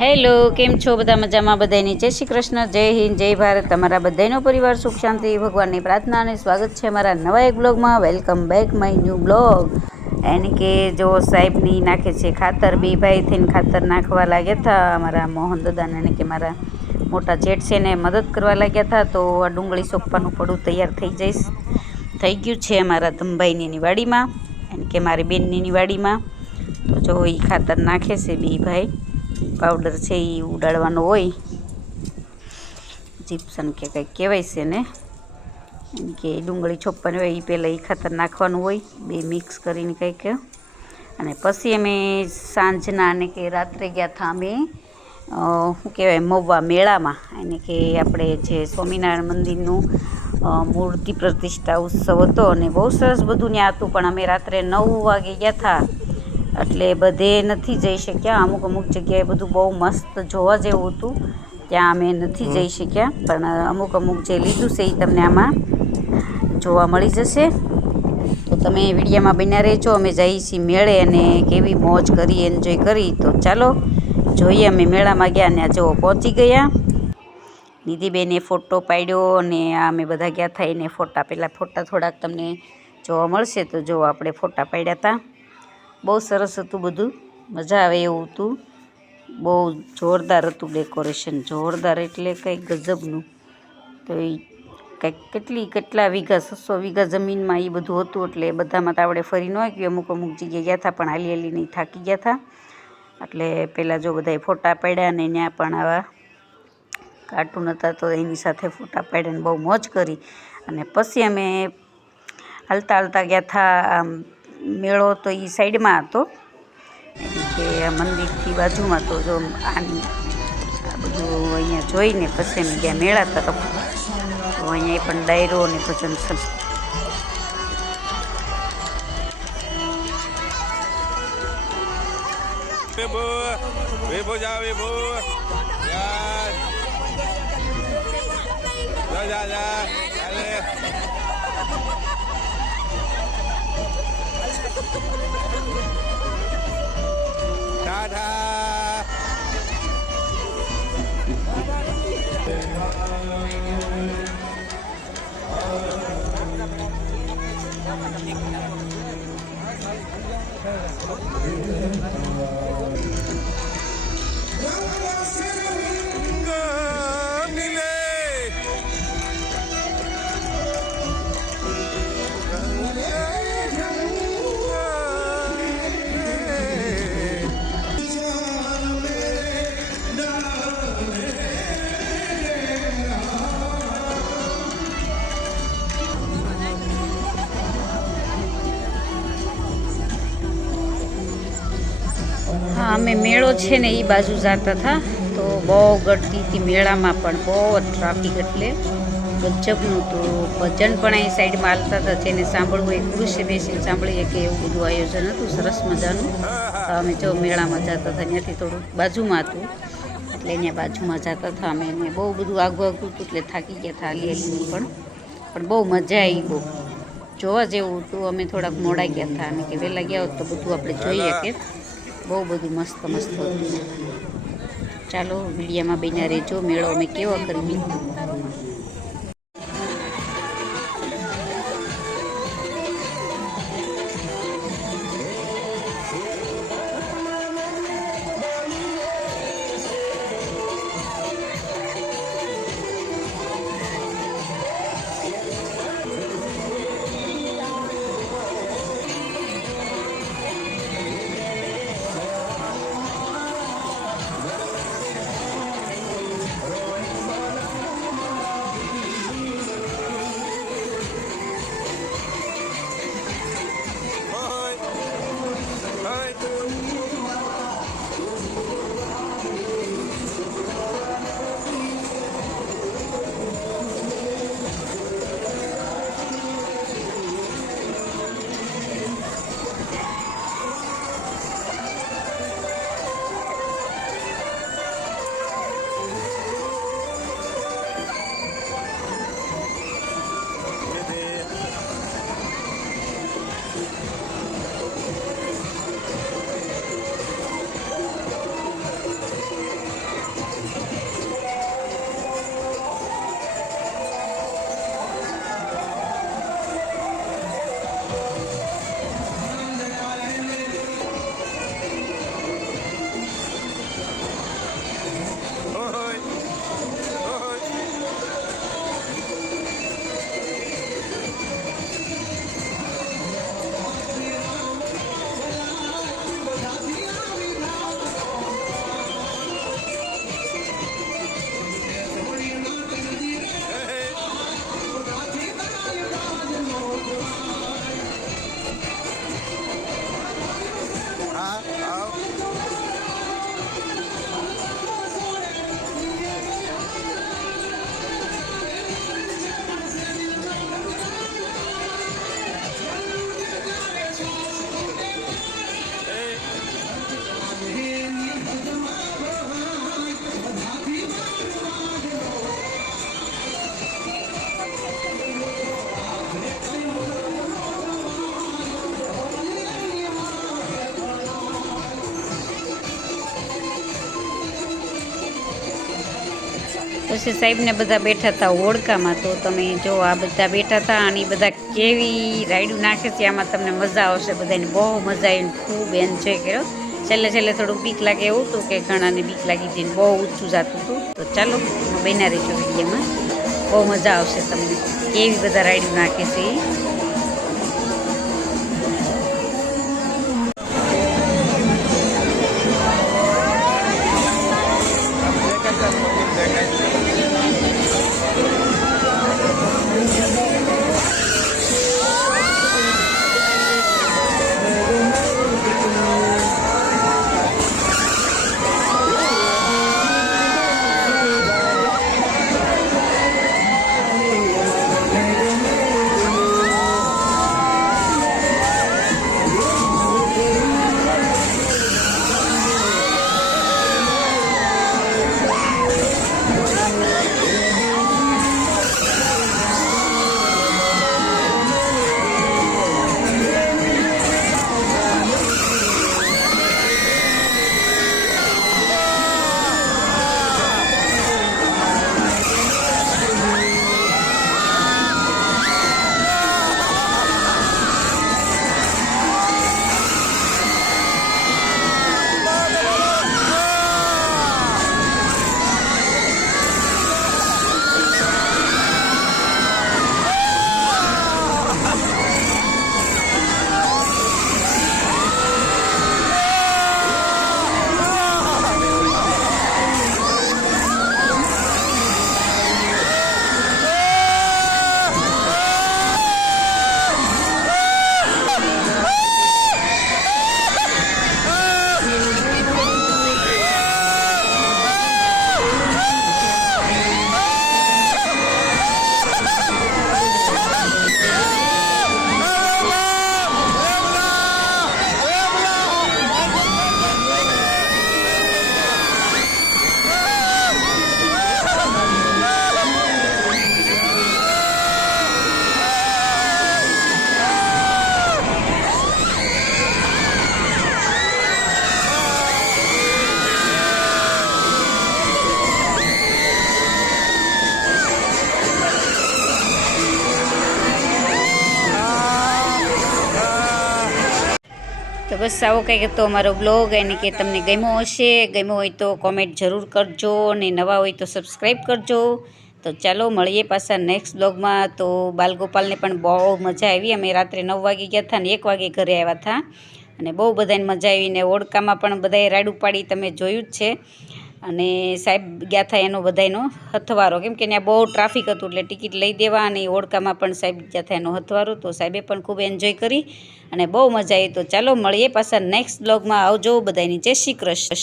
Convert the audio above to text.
Hello, કેમ છો? બધા મજામાં? બધાની જય શ્રી કૃષ્ણ, જય હિન્દ, જય ભારત. તમારા બધાનો પરિવાર સુખ શાંતિ ભગવાનની પ્રાર્થના અને સ્વાગત છે મારા નવા એક બ્લોગમાં. Welcome back my new blog. એને કે જો સાહેબની નાખે છે ખાતર. બે ભાઈ થઈને ખાતર નાખવા લાગ્યા હતા. અમારા મોહન દાદાને એને કે મારા મોટા જેઠ છે ને મદદ કરવા લાગ્યા હતા. તો આ ડુંગળી સોંપવાનું પડું તૈયાર થઈ ગયું છે અમારા ધમભાઈની વાડીમાં, એને કે મારી બેનની વાડીમાં. તો જો એ ખાતર નાખે છે બે ભાઈ. પાવડર છે એ ઉડાડવાનો હોય, જીપ્સમ કે કંઈક કહેવાય છે ને, એમ કે ડુંગળી છોપવાની હોય એ પહેલાં એ ખાતર નાખવાનું હોય, બે મિક્સ કરીને કંઈક. અને પછી અમે સાંજના અને કે રાત્રે ગયા હતા અમે શું કહેવાય મહુવા મેળામાં. એને કે આપણે જે સ્વામિનારાયણ મંદિરનું મૂર્તિ પ્રતિષ્ઠા ઉત્સવ હતો અને બહુ સરસ બધું ત્યાં હતું. પણ અમે રાત્રે 9 વાગે ગયા હતા એટલે બધે નથી જઈ શક્યા. અમુક જગ્યાએ બધું બહુ મસ્ત જોવા જેવું હતું, ત્યાં અમે નથી જઈ શક્યા. પણ અમુક જે લીધું છે એ તમને આમાં જોવા મળી જશે. તો તમે વિડીયોમાં બન્યા રહેજો. અમે જઈએ છીએ મેળે અને કેવી મોજ કરી, એન્જોય કરી. તો ચાલો જોઈએ. અમે મેળામાં ગયા અને જો પહોંચી ગયા. નિધિબેને ફોટો પાડ્યો અને અમે બધા ગયા હતા એને ફોટા. પહેલાં ફોટા થોડાક તમને જોવા મળશે. તો જો આપણે ફોટા પાડ્યા હતા. બહુ સરસ હતું બધું, મજા આવે એવું હતું. બહુ જોરદાર હતું ડેકોરેશન, જોરદાર એટલે કંઈક ગજબનું. તો એ કંઈક કેટલા વીઘા 600 વીઘા જમીનમાં એ બધું હતું. એટલે બધામાં તો આપણે ફરી ન ગયું. અમુક જગ્યાએ ગયા હતા પણ હાલી નહીં થાકી ગયા હતા. એટલે પહેલાં જો બધાએ ફોટા પાડ્યા અને ત્યાં પણ આવા કાર્ટૂન હતા તો એની સાથે ફોટા પાડ્યા બહુ મોજ કરી. અને પછી અમે હાલતા ગયા હતા. મેળો તો એ સાઈડમાં હતો, કે મંદિરથી બાજુમાં. તો જો આની આ બધું અહીંયા જોઈને પછી અમે ગયા મેળા તરફ. તો અહીંયા પણ ડાયરો અને ભજન અમે મેળો છે ને એ બાજુ જતા હતા. તો બહુ ગળતી હતી મેળામાં, પણ બહુ ટ્રાફિક એટલે ગજબનું. તો ભજન પણ અહીં સાઈડમાં હાલતા હતા. જેને સાંભળવું એ ખુરશી બેસીને સાંભળીએ કે એવું બધું આયોજન હતું સરસ મજાનું. તો અમે જો મેળામાં જતા હતા, ત્યાંથી થોડું બાજુમાં હતું એટલે અહીંયા બાજુમાં જતા હતા અમે. એને બહુ બધું આગું હતું એટલે થાકી ગયા હતા હાલી પણ બહુ મજા આવી. બહુ જોવા જેવું હતું. અમે થોડાક મોડા ગયા હતા અને કે વહેલા ગયા હોત તો બધું આપણે જોઈએ કે બહુ બધું મસ્ત હતું. ચાલો વિડીયોમાં બન્યા રહેજો. મેળો અમે કેવો કરી. પછી સાહેબને બધા બેઠા હતા ઓળખામાં, તો તમે જો આ બધા બેઠા હતા અને બધા કેવી રાયડું નાખે છે, આમાં તમને મજા આવશે. બધાને બહુ મજા આવીને ખૂબ એન્જોય કર્યો. છેલ્લે થોડું બીક લાગે એવું હતું કે ઘણાને બીક લાગી હતી, બહુ ઊંચું જતું હતું. તો ચાલો બન્યા રહેજો વિડીયોમાં, બહુ મજા આવશે તમને કેવી બધા રાયડું નાખે છે. તો બસ આવો કંઈક હતો અમારો બ્લોગ, એને કે તમને ગમ્યો હશે. ગમ્યો હોય તો કોમેન્ટ જરૂર કરજો અને નવા હોય તો સબસ્ક્રાઈબ કરજો. તો ચાલો મળીએ પાછા નેક્સ્ટ બ્લોગમાં. તો બાલગોપાલને પણ બહુ મજા આવી. અમે રાત્રે 9 વાગે ગયા હતા ને 1 વાગે ઘરે આવ્યા હતા અને બહુ બધાને મજા આવી. ને ઓળખામાં પણ બધાએ રાયડું પાડી, તમે જોયું જ છે. અને સાહેબ ગયા હતા એનો બધાનો હથવારો, કેમ કે ત્યાં બહુ ટ્રાફિક હતું એટલે ટિકિટ લઈ દેવા. અને ઓળખામાં પણ સાહેબ ગયા હતા એનો હથવારો. તો સાહેબે પણ ખૂબ એન્જોય કરી અને બહુ મજા આવી. તો ચાલો મળીએ પાછા નેક્સ્ટ બ્લોગમાં. આવજો બધાની, જય શ્રી કૃષ્ણ.